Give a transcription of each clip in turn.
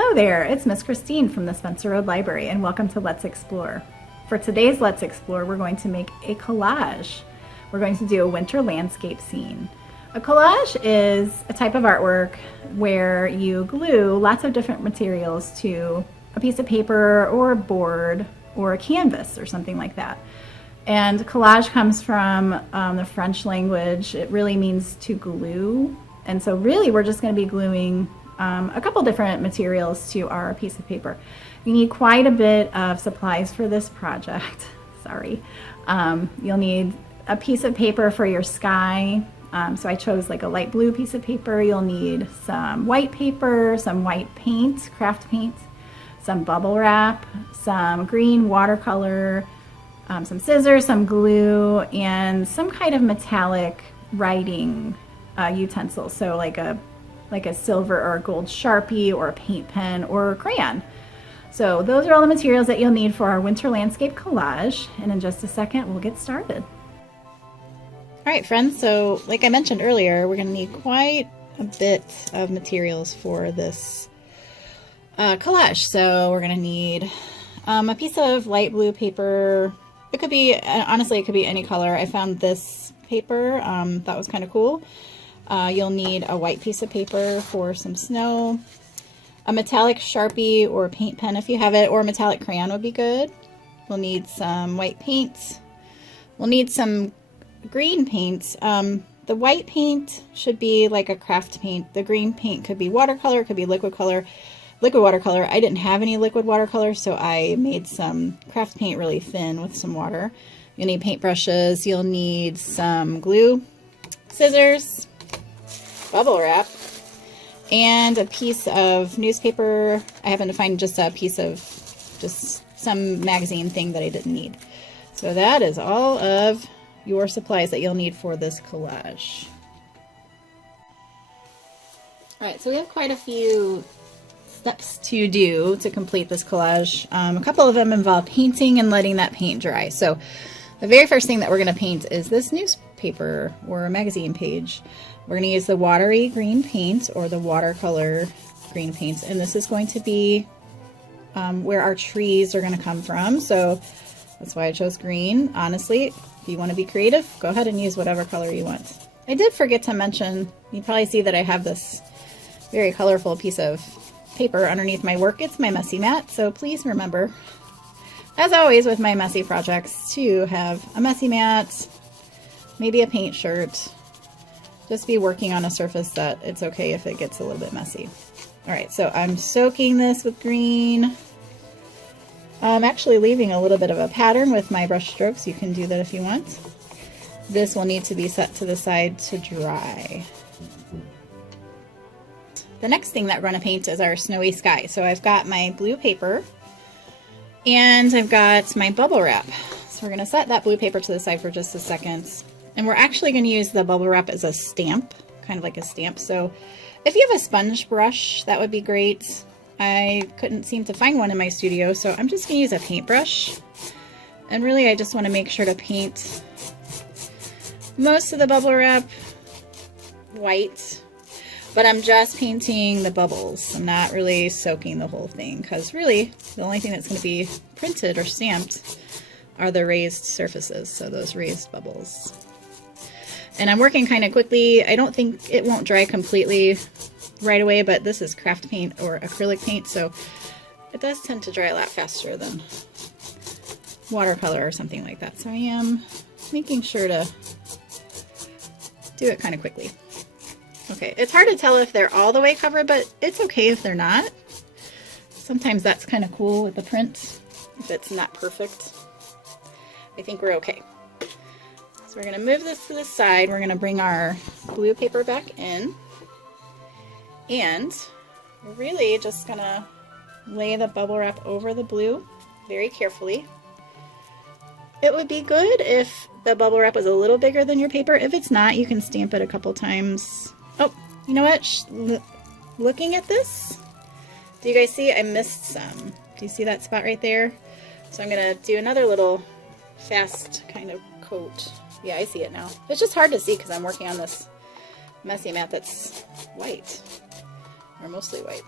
Hello there, it's Miss Christine from the Spencer Road Library, and welcome to Let's Explore. For today's Let's Explore, we're going to make a collage. We're going to do a winter landscape scene. A collage is a type of artwork where you glue lots of different materials to a piece of paper or a board or a canvas or something like that. And collage comes from the French language. It really means to glue. And so really we're just going to be gluing a couple different materials to our piece of paper. You need quite a bit of supplies for this project. Sorry. You'll need a piece of paper for your sky. So I chose like a light blue piece of paper. You'll need some white paper, some white paint, craft paint, some bubble wrap, some green watercolor, some scissors, some glue, and some kind of metallic writing utensil. So like a silver or a gold Sharpie or a paint pen or a crayon. So those are all the materials that you'll need for our winter landscape collage. And in just a second, we'll get started. All right, friends, so like I mentioned earlier, we're going to need quite a bit of materials for this collage. So we're going to need a piece of light blue paper. It could be, honestly, it could be any color. I found this paper, that was kind of cool. You'll need a white piece of paper for some snow, a metallic Sharpie or paint pen if you have it, or a metallic crayon would be good. We'll need some white paint. We'll need some green paint. The white paint should be like a craft paint. The green paint could be watercolor, could be liquid color. Liquid watercolor, I didn't have any liquid watercolor, so I made some craft paint really thin with some water. You'll need paintbrushes, you'll need some glue, scissors, bubble wrap, and a piece of newspaper. I happened to find just a piece of just some magazine thing that I didn't need. So that is all of your supplies that you'll need for this collage. Alright, so we have quite a few steps to do to complete this collage. A couple of them involve painting and letting that paint dry. So the very first thing that we're going to paint is this newspaper or a magazine page. We're going to use the watery green paint or the watercolor green paints, and this is going to be where our trees are going to come from. So that's why I chose green. Honestly, if you want to be creative, go ahead and use whatever color you want. I did forget to mention, you probably see that I have this very colorful piece of paper underneath my work. It's my messy mat, so please remember, as always with my messy projects, to have a messy mat, maybe a paint shirt. Just be working on a surface that it's okay if it gets a little bit messy. Alright, so I'm soaking this with green. I'm actually leaving a little bit of a pattern with my brush strokes. You can do that if you want. This will need to be set to the side to dry. The next thing that we're going to paint is our snowy sky. So I've got my blue paper and I've got my bubble wrap. So we're going to set that blue paper to the side for just a second. And we're actually going to use the bubble wrap as a stamp, kind of like a stamp. So if you have a sponge brush, that would be great. I couldn't seem to find one in my studio, so I'm just going to use a paintbrush. And really I just want to make sure to paint most of the bubble wrap white. But I'm just painting the bubbles. I'm not really soaking the whole thing, because really the only thing that's going to be printed or stamped are the raised surfaces, so those raised bubbles. And I'm working kind of quickly. I don't think it won't dry completely right away, but this is craft paint or acrylic paint, so it does tend to dry a lot faster than watercolor or something like that. So I am making sure to do it kind of quickly. Okay, it's hard to tell if they're all the way covered, but it's okay if they're not. Sometimes that's kind of cool with the print, if it's not perfect. I think we're okay. So we're going to move this to the side. We're going to bring our blue paper back in. And we're really just going to lay the bubble wrap over the blue very carefully. It would be good if the bubble wrap was a little bigger than your paper. If it's not, you can stamp it a couple times. Oh, you know what? Looking at this, do you guys see I missed some? Do you see that spot right there? So I'm going to do another little fast kind of coat. Yeah, I see it now. It's just hard to see because I'm working on this messy mat that's white, or mostly white.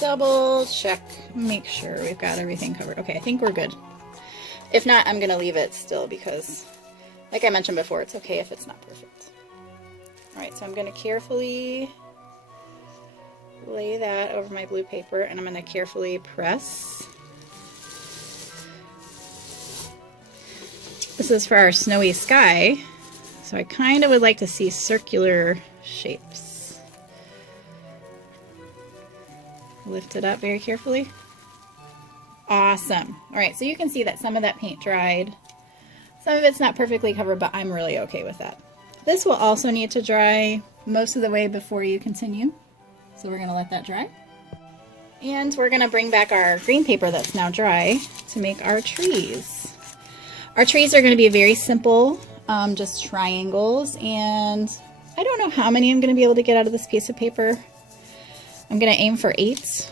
double check, make sure we've got everything covered. Okay, I think we're good. If not, I'm gonna leave it still because, like I mentioned before, it's okay if it's not perfect. All right, so I'm gonna carefully lay that over my blue paper, and I'm gonna carefully press. This is for our snowy sky, so I kind of would like to see circular shapes. Lift it up very carefully. Awesome. All right, so you can see that some of that paint dried. Some of it's not perfectly covered, but I'm really okay with that. This will also need to dry most of the way before you continue. So we're gonna let that dry. And we're gonna bring back our green paper that's now dry to make our trees. Our trees are gonna be very simple, just triangles, and I don't know how many I'm gonna be able to get out of this piece of paper. I'm gonna aim for 8,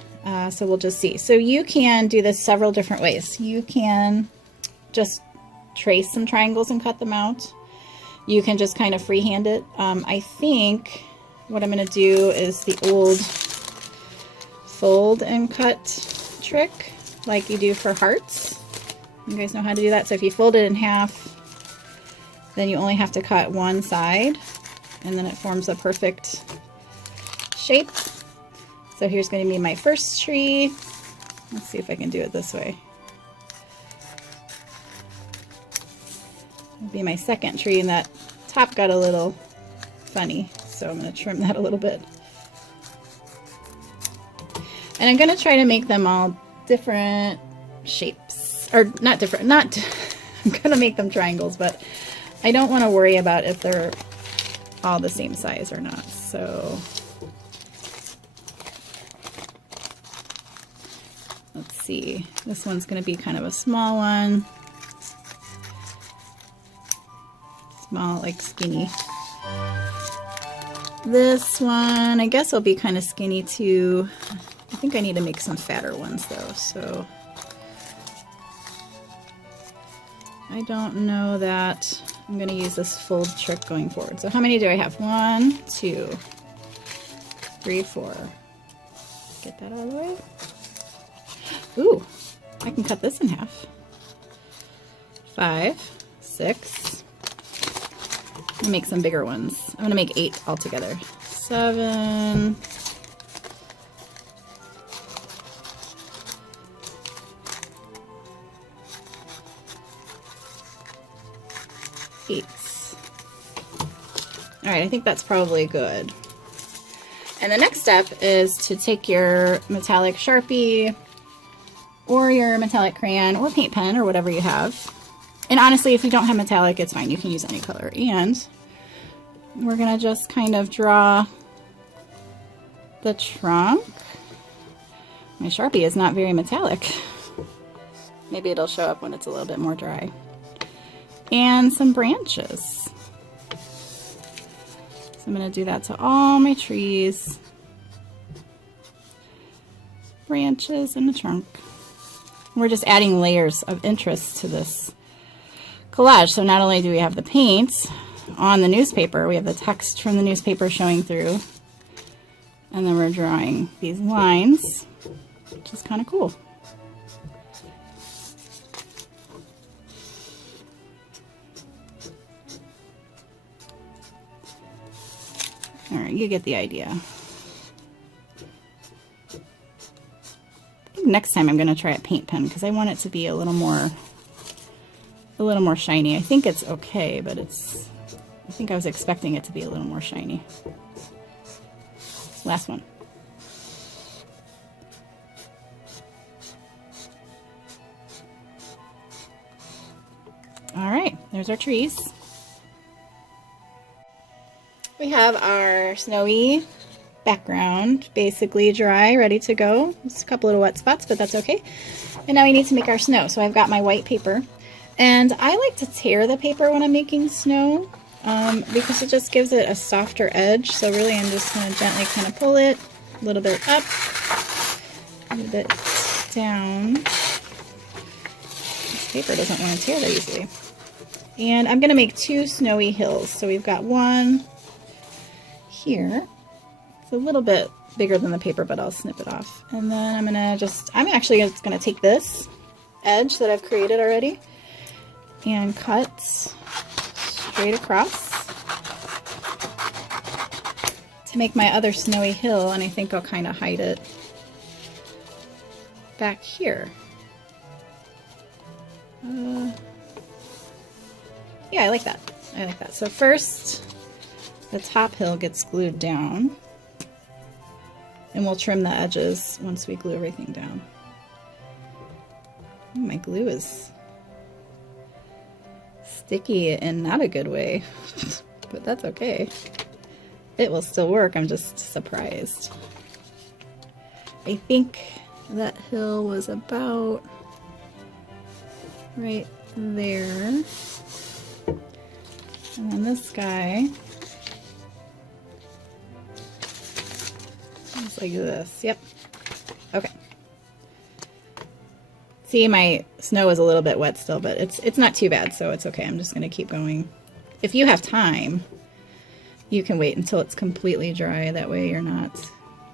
so we'll just see. So you can do this several different ways. You can just trace some triangles and cut them out. You can just kind of freehand it. I think what I'm gonna do is the old fold and cut trick, like you do for hearts. You guys know how to do that. So if you fold it in half, then you only have to cut one side, and then it forms a perfect shape. So here's going to be my first tree. Let's see if I can do it this way. It'll be my second tree, and that top got a little funny, so I'm going to trim that a little bit. And I'm going to try to make them all different shapes. Or not different, I'm going to make them triangles, but I don't want to worry about if they're all the same size or not. So let's see. This one's going to be kind of a small one. Small, like skinny. This one, I guess will be kind of skinny too. I think I need to make some fatter ones though, so I don't know that I'm going to use this fold trick going forward. So how many do I have? 1, 2, 3, 4. Get that out of the way. Ooh, I can cut this in half. 5, 6. I'm going to make some bigger ones. I'm going to make 8 altogether. 7. 8. All right, I think that's probably good. And the next step is to take your metallic Sharpie or your metallic crayon or paint pen or whatever you have. And honestly, if you don't have metallic, it's fine. You can use any color. And we're gonna just kind of draw the trunk. My Sharpie is not very metallic. Maybe it'll show up when it's a little bit more dry. And some branches. So I'm going to do that to all my trees. Branches and the trunk. We're just adding layers of interest to this collage. So not only do we have the paint on the newspaper, we have the text from the newspaper showing through. And then we're drawing these lines, which is kind of cool. All right, you get the idea. I think next time I'm going to try a paint pen because I want it to be a little more shiny. I think it's okay, but I think I was expecting it to be a little more shiny. Last one. All right, there's our trees. We have our snowy background basically dry, ready to go. Just a couple little wet spots, but that's okay. And now we need to make our snow. So I've got my white paper, and I like to tear the paper when I'm making snow because it just gives it a softer edge. So really I'm just going to gently kind of pull it a little bit up, a little bit down. This paper doesn't want to tear that easily. And I'm going to make 2 snowy hills. So we've got one here. It's a little bit bigger than the paper, but I'll snip it off. And then I'm actually just gonna take this edge that I've created already and cut straight across to make my other snowy hill, and I think I'll kind of hide it back here. Yeah, I like that. I like that. So first, the top hill gets glued down, and we'll trim the edges once we glue everything down. Oh, my glue is sticky in not a good way, but that's okay. It will still work. I'm just surprised. I think that hill was about right there. And then this guy is like this. Yep. Okay. See, my snow is a little bit wet still, but it's not too bad, so it's okay. I'm just going to keep going. If you have time, you can wait until it's completely dry. That way you're not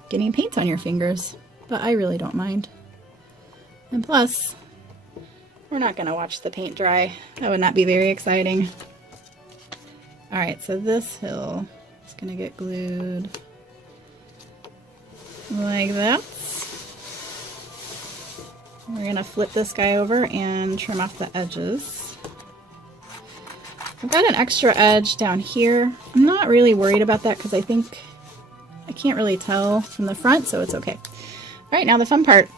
getting paint on your fingers, but I really don't mind. And plus, we're not going to watch the paint dry. That would not be very exciting. All right, so this hill is going to get glued like that. We're going to flip this guy over and trim off the edges. I've got an extra edge down here. I'm not really worried about that because I think I can't really tell from the front, so it's okay. All right, now the fun part.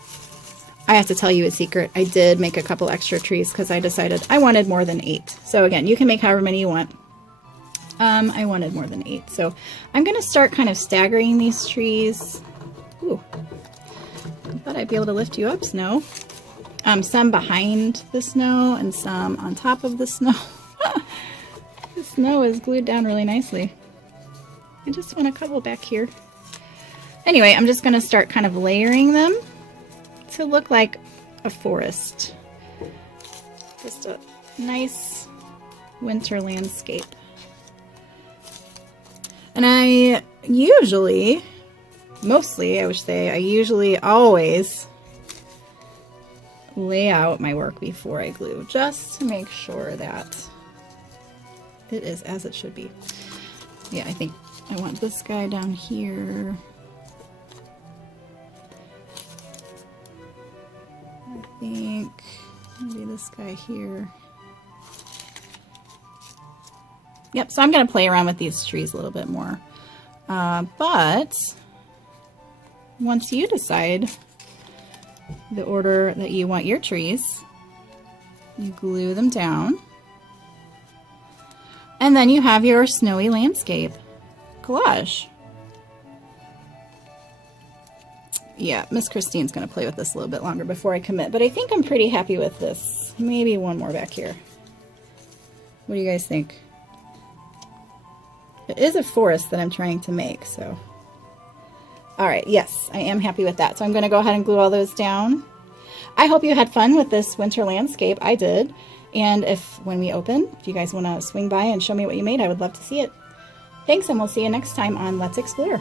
I have to tell you a secret. I did make a couple extra trees because I decided I wanted more than 8. So again, you can make however many you want. I wanted more than 8. So I'm going to start kind of staggering these trees. Ooh, I thought I'd be able to lift you up, snow. Some behind the snow and some on top of the snow. The snow is glued down really nicely. I just want a couple back here. Anyway, I'm just going to start kind of layering them to look like a forest. Just a nice winter landscape. And I usually, mostly I would say, I usually always lay out my work before I glue, just to make sure that it is as it should be. Yeah, I think I want this guy down here. I think maybe this guy here. Yep, so I'm going to play around with these trees a little bit more. But once you decide the order that you want your trees, you glue them down. And then you have your snowy landscape collage. Yeah, Miss Christine's going to play with this a little bit longer before I commit, but I think I'm pretty happy with this. Maybe one more back here. What do you guys think? It is a forest that I'm trying to make, so. All right, yes, I am happy with that. So I'm going to go ahead and glue all those down. I hope you had fun with this winter landscape. I did. And when we open, if you guys want to swing by and show me what you made, I would love to see it. Thanks, and we'll see you next time on Let's Explore.